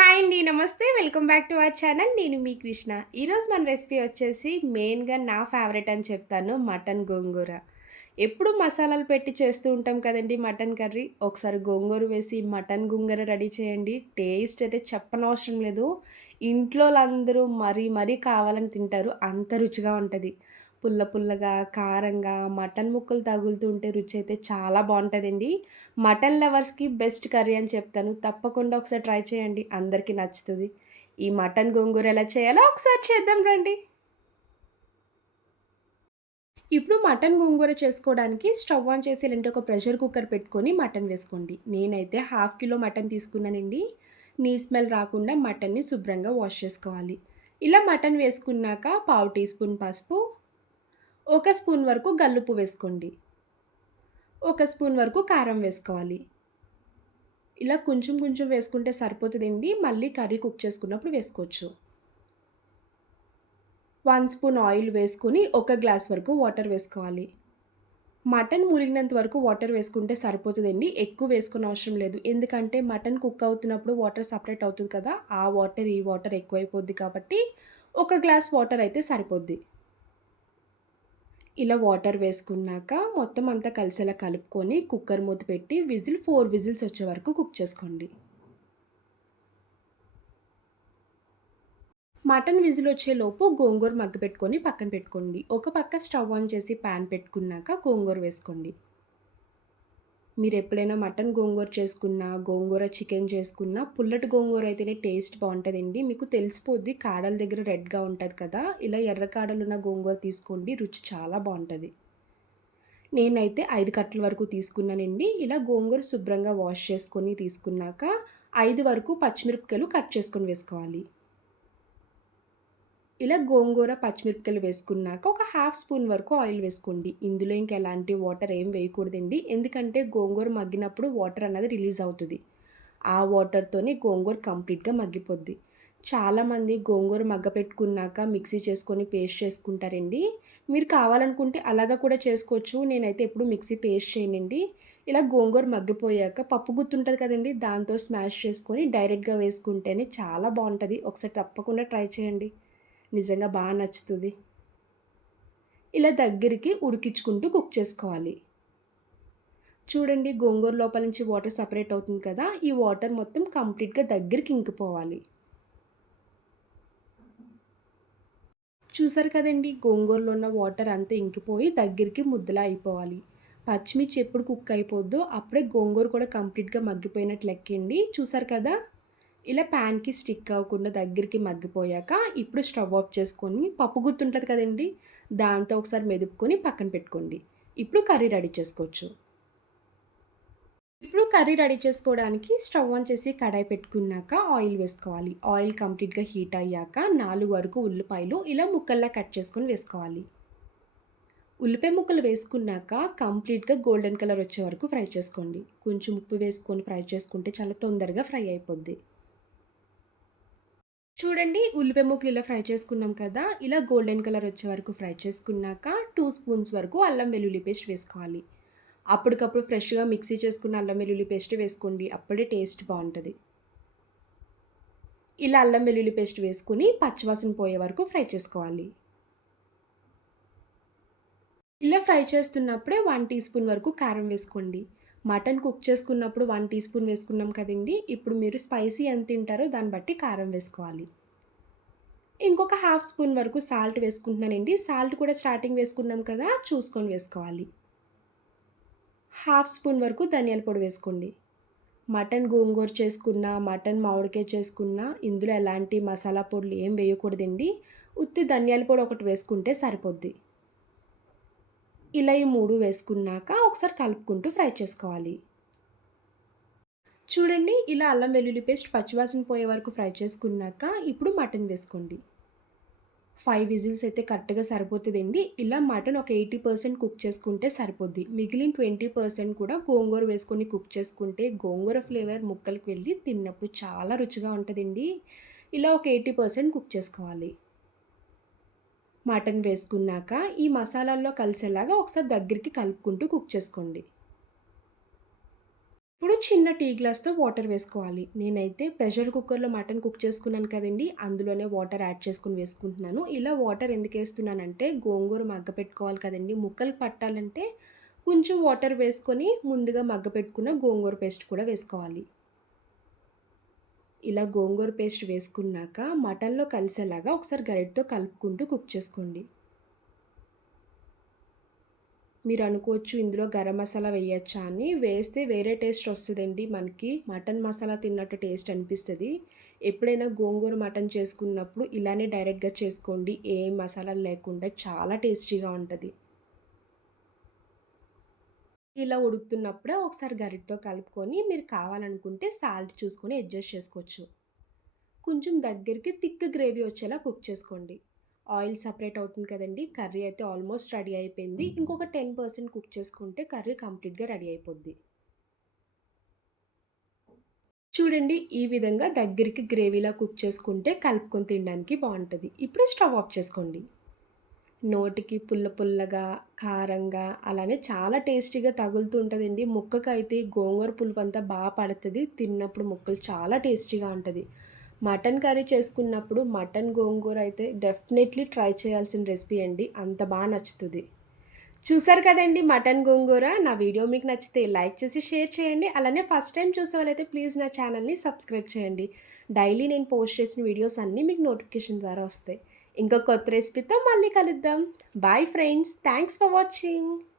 Hi అండి నమస్తే. Welcome back to our channel. నేను మీ కృష్ణ. ఈరోజు మన రెసిపీ వచ్చేసి మెయిన్గా నా ఫేవరెట్ అని చెప్తాను మటన్ గోంగూర. ఎప్పుడు మసాలాలు పెట్టి చేస్తూ ఉంటాం కదండి మటన్ కర్రీ. ఒకసారి గోంగూర వేసి మటన్ గోంగూర రెడీ చేయండి. టేస్ట్ అయితే చెప్పనవసరం లేదు. ఇంట్లో అందరూ మరీ మరీ కావాలని తింటారు. అంత రుచిగా ఉంటుంది. పుల్ల పుల్లగా కారంగా మటన్ ముక్కలు తగులుతుంటే రుచి అయితే చాలా బాగుంటుందండి మటన్ లవర్స్కి బెస్ట్ కర్రీ అని చెప్తాను. తప్పకుండా ఒకసారి ట్రై చేయండి. అందరికీ నచ్చుతుంది. ఈ మటన్ గోంగూర ఎలా చేయాలో ఒకసారి చేద్దాం రండి. ఇప్పుడు మటన్ గోంగూర చేసుకోవడానికి స్టవ్ ఆన్ చేసి ఇలాంటి ఒక ప్రెషర్ కుక్కర్ పెట్టుకొని మటన్ వేసుకోండి. నేనైతే హాఫ్ కిలో మటన్ తీసుకున్నానండి. నీ స్మెల్ రాకుండా మటన్ని శుభ్రంగా వాష్ చేసుకోవాలి. ఇలా మటన్ వేసుకున్నాక పావు టీ స్పూన్ పసుపు ఒక స్పూన్ వరకు గల్లుపు వేసుకోండి. ఒక స్పూన్ వరకు కారం వేసుకోవాలి. ఇలా కొంచెం కొంచెం వేసుకుంటే సరిపోతుందండి. మళ్ళీ కర్రీ కుక్ చేసుకున్నప్పుడు వేసుకోవచ్చు. వన్ స్పూన్ ఆయిల్ వేసుకుని ఒక గ్లాస్ వరకు వాటర్ వేసుకోవాలి. మటన్ మురిగినంత వరకు వాటర్ వేసుకుంటే సరిపోతుందండి. ఎక్కువ వేసుకునే అవసరం లేదు. ఎందుకంటే మటన్ కుక్ అవుతున్నప్పుడు వాటర్ సపరేట్ అవుతుంది కదా. ఆ వాటర్ ఈ వాటర్ ఎక్కువైపోద్ది కాబట్టి ఒక గ్లాస్ వాటర్ అయితే సరిపోద్ది. ఇలా వాటర్ వేసుకున్నాక మొత్తం అంతా కలిసేలా కలుపుకొని కుక్కర్ మూత పెట్టి విజిల్ ఫోర్ విజిల్స్ వచ్చే వరకు కుక్ చేసుకోండి. మటన్ విజిల్ వచ్చే లోపు గోంగూర మగ్గ పెట్టుకొని పక్కన పెట్టుకోండి. ఒక పక్క స్టవ్ ఆన్ చేసి ప్యాన్ పెట్టుకున్నాక గోంగూర వేసుకోండి. మీరు ఎప్పుడైనా మటన్ గోంగూర చేసుకున్నా గోంగూర చికెన్ చేసుకున్నా పుల్లటి గోంగూర అయితేనే టేస్ట్ బాగుంటుందండి మీకు తెలిసిపోద్ది కాడల దగ్గర రెడ్గా ఉంటుంది కదా ఇలా ఎర్ర కాడలు ఉన్న గోంగూర తీసుకోండి రుచి చాలా బాగుంటుంది నేనైతే ఐదు కట్టల వరకు తీసుకున్నానండి. ఇలా గోంగూర శుభ్రంగా వాష్ చేసుకొని తీసుకున్నాక ఐదు వరకు పచ్చిమిరపకాయలు కట్ చేసుకొని వేసుకోవాలి. ఇలా గోంగూర పచ్చిమిరపకాయలు వేసుకున్నాక ఒక హాఫ్ స్పూన్ వరకు ఆయిల్ వేసుకోండి. ఇందులో ఇంకా ఎలాంటి వాటర్ ఏం వేయకూడదండి. ఎందుకంటే గోంగూర మగ్గినప్పుడు వాటర్ అన్నది రిలీజ్ అవుతుంది. ఆ వాటర్తోనే గోంగూర కంప్లీట్గా మగ్గిపోద్ది. చాలామంది గోంగూర మగ్గ పెట్టుకున్నాక మిక్సీ చేసుకొని పేస్ట్ చేసుకుంటారండి. మీరు కావాలనుకుంటే అలాగా కూడా చేసుకోవచ్చు. నేనైతే ఎప్పుడు మిక్సీ పేస్ట్ చేయనండి. ఇలా గోంగూర మగ్గిపోయాక పప్పు గుర్తుంటుంది కదండి. దాంతో స్మాష్ చేసుకొని డైరెక్ట్గా వేసుకుంటేనే చాలా బాగుంటుంది. ఒకసారి తప్పకుండా ట్రై చేయండి. నిజంగా బాగా నచ్చుతుంది. ఇలా దగ్గరికి ఉడికించుకుంటూ కుక్ చేసుకోవాలి. చూడండి గోంగూర లోపల నుంచి వాటర్ సపరేట్ అవుతుంది కదా ఈ వాటర్ మొత్తం కంప్లీట్గా దగ్గరికి ఇంకిపోవాలి. చూసారు కదండి గోంగూరలో ఉన్న వాటర్ అంతా ఇంకిపోయి దగ్గరికి ముద్దలా అయిపోవాలి. పచ్చిమిర్చి ఎప్పుడు కుక్ అయిపోద్దో అప్పుడే గోంగూర కూడా కంప్లీట్గా మగ్గిపోయినట్లు లెక్కండి. చూసారు కదా? ఇలా ప్యాన్కి స్టిక్ అవ్వకుండా దగ్గరికి మగ్గిపోయాక ఇప్పుడు స్టవ్ ఆఫ్ చేసుకొని పప్పు గుర్తుంటుంది కదండి? దాంతో ఒకసారి మెదుపుకొని పక్కన పెట్టుకోండి. ఇప్పుడు కర్రీ రెడీ చేసుకోవచ్చు. ఇప్పుడు కర్రీ రెడీ చేసుకోవడానికి స్టవ్ ఆన్ చేసి కడాయి పెట్టుకున్నాక ఆయిల్ వేసుకోవాలి. ఆయిల్ కంప్లీట్గా హీట్ అయ్యాక నాలుగు వరకు ఉల్లిపాయలు ఇలా ముక్కల్లా కట్ చేసుకొని వేసుకోవాలి. ఉల్లిపాయ ముక్కలు వేసుకున్నాక కంప్లీట్గా గోల్డెన్ కలర్ వచ్చే వరకు ఫ్రై చేసుకోండి. కొంచెం ఉప్పు వేసుకొని ఫ్రై చేసుకుంటే చాలా తొందరగా ఫ్రై అయిపోద్ది. చూడండి ఉల్లిపాయ ముక్కలు ఇలా ఫ్రై చేసుకున్నాం కదా ఇలా గోల్డెన్ కలర్ వచ్చే వరకు ఫ్రై చేసుకున్నాక టూ స్పూన్స్ వరకు అల్లం వెల్లుల్లి పేస్ట్ వేసుకోవాలి. అప్పటికప్పుడు ఫ్రెష్గా మిక్సీ చేసుకున్న అల్లం వెల్లుల్లి పేస్ట్ వేసుకోండి అప్పుడే టేస్ట్ బాగుంటుంది. ఇలా అల్లం వెల్లుల్లి పేస్ట్ వేసుకుని పచ్చివాసన పోయే వరకు ఫ్రై చేసుకోవాలి. ఇలా ఫ్రై చేస్తున్నప్పుడే వన్ టీ స్పూన్ వరకు కారం వేసుకోండి. మటన్ కుక్ చేసుకున్నప్పుడు వన్ టీ స్పూన్ వేసుకున్నాం కదండి. ఇప్పుడు మీరు స్పైసీ ఎంత తింటారో దాన్ని బట్టి కారం వేసుకోవాలి. ఇంకొక హాఫ్ స్పూన్ వరకు సాల్ట్ వేసుకుంటున్నానండి. సాల్ట్ కూడా స్టార్టింగ్ వేసుకున్నాం కదా చూసుకొని వేసుకోవాలి. హాఫ్ స్పూన్ వరకు ధనియాల పొడి వేసుకోండి. మటన్ గోంగూర చేసుకున్న మటన్ మామిడికాయ చేసుకున్న ఇందులో ఎలాంటి మసాలా పొడులు ఏం వేయకూడదండి. ఉత్తి ధనియాల పొడి ఒకటి వేసుకుంటే సరిపోద్ది. ఇలా ఈ మూడు వేసుకున్నాక ఒకసారి కలుపుకుంటూ ఫ్రై చేసుకోవాలి. చూడండి ఇలా అల్లం వెల్లుల్లి పేస్ట్ పచ్చివాసన పోయే వరకు ఫ్రై చేసుకున్నాక ఇప్పుడు మటన్ వేసుకోండి. ఫైవ్ విజిల్స్ అయితే కరెక్ట్గా సరిపోతుందండి. ఇలా మటన్ ఒక ఎయిటీ పర్సెంట్ కుక్ చేసుకుంటే సరిపోద్ది. మిగిలిన ట్వంటీ పర్సెంట్ కూడా గోంగూర వేసుకొని కుక్ చేసుకుంటే గోంగూర ఫ్లేవర్ ముక్కలకి వెళ్ళి తిన్నప్పుడు చాలా రుచిగా ఉంటుందండి. ఇలా ఒక ఎయిటీ పర్సెంట్ కుక్ చేసుకోవాలి. మటన్ వేసుకున్నాక ఈ మసాలాల్లో కలిసేలాగా ఒకసారి దగ్గరికి కలుపుకుంటూ కుక్ చేసుకోండి ఇప్పుడు చిన్న టీ గ్లాస్‌తో వాటర్ వేసుకోవాలి. నేనైతే ప్రెషర్ కుక్కర్‌లో మటన్ కుక్ చేసుకున్నాను కదండి అందులోనే వాటర్ యాడ్ చేసుకుని వేసుకుంటున్నాను. ఇలా వాటర్ ఎందుకు వేస్తున్నానంటే గోంగూర మగ్గ పెట్టుకోవాలి కదండి ముక్కలు పట్టాలంటే కొంచెం వాటర్ వేసుకొని ముందుగా మగ్గ పెట్టుకున్న గోంగూర పేస్ట్ కూడా వేసుకోవాలి. ఇలా గోంగూర పేస్ట్ వేసుకున్నాక మటన్‌లో కలిసేలాగా ఒకసారి గరిటతో కలుపుకుంటూ కుక్ చేసుకోండి. మీరు అనుకోవచ్చు ఇందులో గరం మసాలా వేయొచ్చా అని. వేస్తే వేరే టేస్ట్ వస్తుందండి మనకి. మటన్ మసాలా తిన్నట్టు టేస్ట్ అనిపిస్తుంది ఎప్పుడైనా గోంగూర మటన్ చేసుకున్నప్పుడు ఇలానే డైరెక్ట్‌గా చేసుకోండి. ఏ మసాలాలు లేకుండా చాలా టేస్టీగా ఉంటుంది ఇలా ఉడుకుతున్నప్పుడే ఒకసారి గరిటతో కలుపుకొని మీరు కావాలనుకుంటే సాల్ట్ చూసుకొని అడ్జస్ట్ చేసుకోవచ్చు. కొంచెం దగ్గరికి థిక్ గ్రేవీ వచ్చేలా కుక్ చేసుకోండి. ఆయిల్ సపరేట్ అవుతుంది కదండి కర్రీ అయితే ఆల్మోస్ట్ రెడీ అయిపోయింది. ఇంకొక 10% కుక్ చేసుకుంటే కర్రీ కంప్లీట్‌గా రెడీ అయిపోద్ది. చూడండి ఈ విధంగా దగ్గరికి గ్రేవీలా కుక్ చేసుకుంటే కలుపుకొని తినడానికి బాగుంటుంది ఇప్పుడు స్టవ్ ఆఫ్ చేసుకోండి. నోటికి పుల్ల పుల్లగా, కారంగా అలానే చాలా టేస్టీగా తగులుతూ ముక్కకు ముక్కకైతే గోంగూర పులుపు అంతా బాగా పడుతుంది తిన్నప్పుడు ముక్కలు చాలా టేస్టీగా ఉంటుంది మటన్ కర్రీ చేసుకున్నప్పుడు మటన్ గోంగూర అయితే డెఫినెట్‌లీ ట్రై చేయాల్సిన రెసిపీ అండి. అంత బాగా నచ్చుతుంది చూసారు కదండీ మటన్ గోంగూర. నా వీడియో మీకు నచ్చితే లైక్ చేసి షేర్ చేయండి. అలానే ఫస్ట్ టైం చూసే వాళ్ళైతే ప్లీజ్ నా ఛానల్‌ని సబ్స్క్రైబ్ చేయండి. డైలీ నేను పోస్ట్ చేసిన వీడియోస్ అన్నీ మీకు నోటిఫికేషన్ ద్వారా వస్తాయి. ఇంకో కొత్త రెసిపీతో మళ్ళీ కలుద్దాం. Bye friends. Thanks for watching.